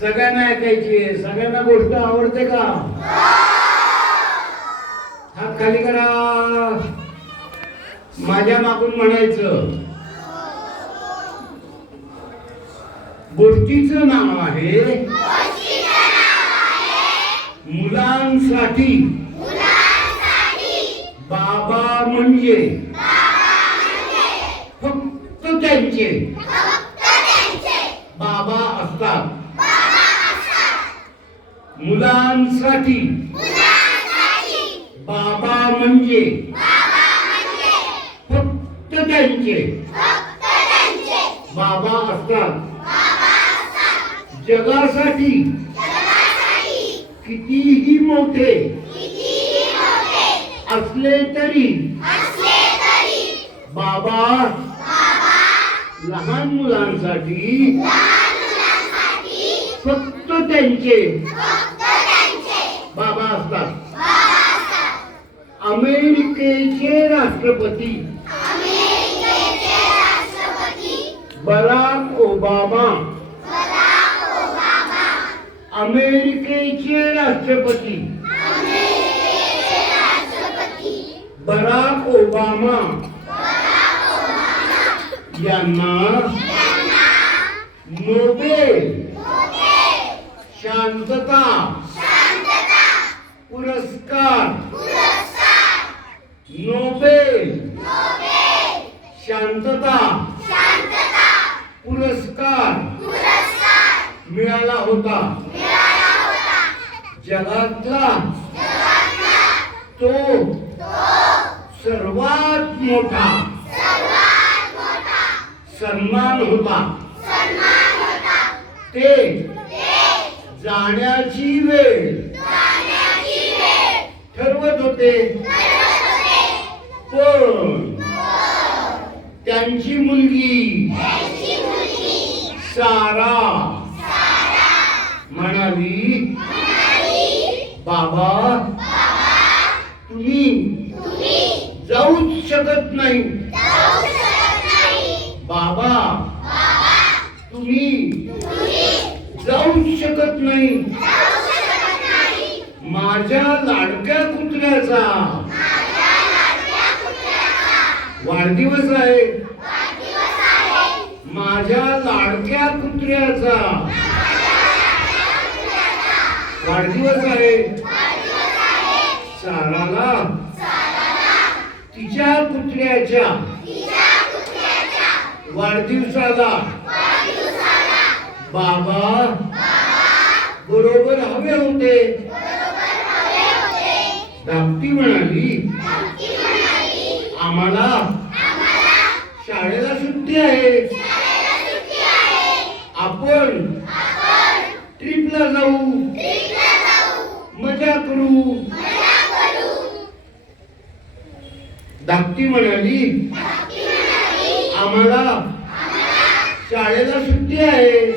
सगळ्यांना ऐकायची सगळ्यांना गोष्ट आवडते का? हात खाली करा. माझ्या मागून म्हणायचं. गोष्टीचं नाव आहे मुलांसाठी बाबा म्हणजे फक्त त्यांचे बाबा असतात मुलांसाठी. बाबा म्हणजे. फक्त त्यांचे. बाबा असतात. जगासाठी कितीही मोठे असले तरी बाबा लहान मुलांसाठी फक्त त्यांचे बाबा असतात अमेरिकेचे राष्ट्रपती. Barack Obama. अमेरिकेचे राष्ट्रपती. Barack Obama. यांना नोबेल. शांतता. पुरस्कार. नोबेल. शांतता. पुरस्कार. मिळाला होता. जगातला. तो. सर्वात मोठा. सन्मान होता. ते. जाण्याची वेळ. ठरवत होते. पण त्यांची मुलगी. सारा. म्हणाली बाबा तुम्ही जाऊच शकत नाही. बाबा तुम्ही जाऊच शकत नाही. माझ्या लाडक्या कुत्र्याचा वाढदिवस आहे. माझ्या लाडक्या कुत्र्याचा. वाढदिवस आहे. साराला. तिच्या कुत्र्याच्या. वाढदिवसाला. बाबा. बरोबर हवे होते. धाकटी म्हणाली. आम्हाला शाळेला सुट्टी आहे. आपण ट्रिपला जाऊ. मजा करू. धाकटी म्हणाली आम्हाला शाळेला सुट्टी आहे.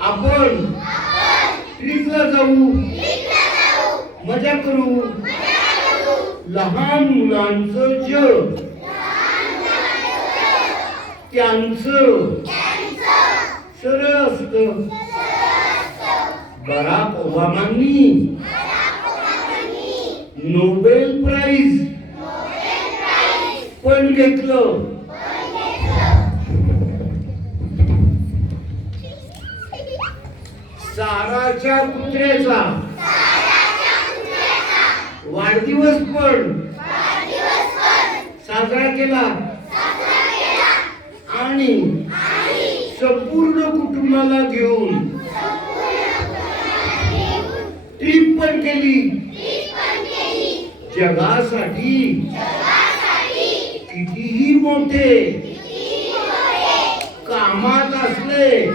आपण ट्रिपला जाऊ. मजा करू. लहान मुलांचं जग. त्यांचं. सरळ असत. बराक ओबामांनी नोबेल प्राइज पण घेतलं. साराच्या कुत्र्याचा. वाढदिवस पण. साजरा केला. आणि संपूर्ण कुटुंबाला घेऊन ट्रिप पण केली. जगासाठी. कितीही मोठे. कामात असले.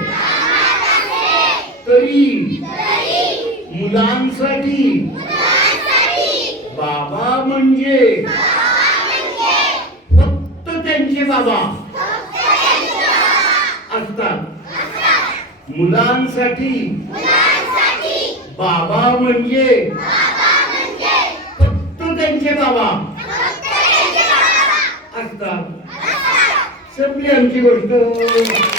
तरी मुलांसाठी. बाबा म्हणजे? फक्त त्यांचे बाबा. असतात. मुलांसाठी. बाबा म्हणजे? फक्त त्यांचे बाबा. असतात. संपली आमची गोष्ट.